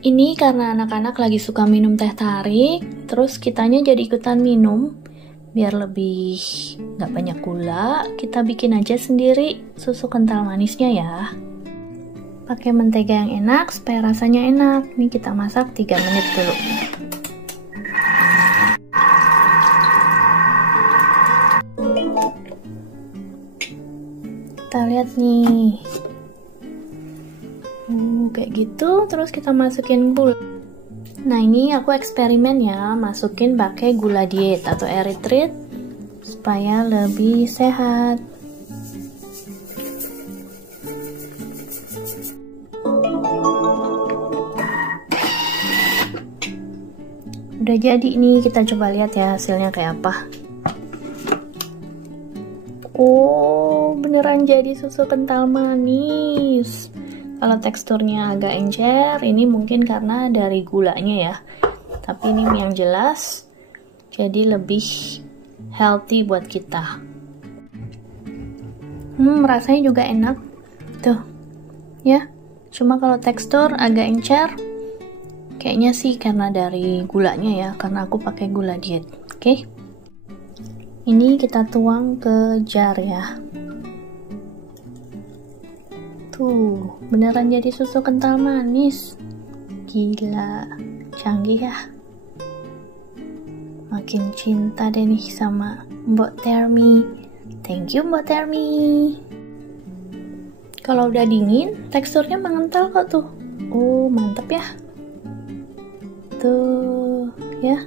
Ini karena anak-anak lagi suka minum teh tarik, terus kitanya jadi ikutan minum. Biar lebih nggak banyak gula, kita bikin aja sendiri susu kental manisnya ya. Pakai mentega yang enak supaya rasanya enak. Ini kita masak 3 menit dulu. Kita lihat nih. Kayak gitu, terus kita masukin gula. Nah, ini aku eksperimen ya, masukin pakai gula diet atau erythrit supaya lebih sehat. Udah jadi nih, kita coba lihat ya hasilnya kayak apa. Oh, beneran jadi susu kental manis. Kalau teksturnya agak encer, ini mungkin karena dari gulanya ya. Tapi ini yang jelas, jadi lebih healthy buat kita. Rasanya juga enak. Tuh, ya. Cuma kalau tekstur agak encer, kayaknya sih karena dari gulanya ya, karena aku pakai gula diet. Oke. Ini kita tuang ke jar ya. Tuh, beneran jadi susu kental manis. Gila, canggih ya. Makin cinta deh nih sama Mbok Termi. Thank you Mbok Termi. Kalau udah dingin, teksturnya mengental kok tuh. Oh, mantep ya. Tuh, ya.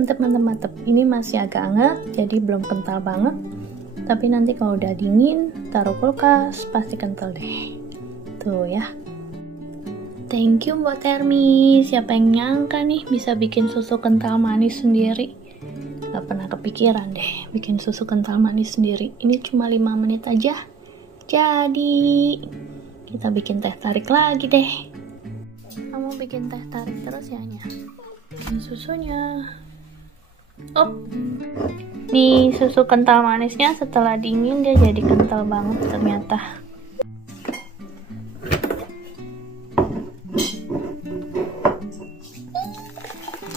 Mantep. Ini masih agak hangat, jadi belum kental banget. Tapi nanti kalau udah dingin, taruh kulkas, pasti kental deh. Tuh ya. Thank you Mbok Termi. Siapa yang nyangka nih bisa bikin susu kental manis sendiri? Gak pernah kepikiran deh bikin susu kental manis sendiri. Ini cuma 5 menit aja. Jadi, kita bikin teh tarik lagi deh. Kamu bikin teh tarik terus ya, Nya? Bikin susunya. Oh, nih susu kental manisnya setelah dingin dia jadi kental banget ternyata.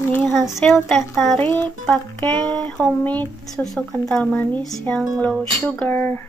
Ini hasil teh tarik pakai homemade susu kental manis yang low sugar.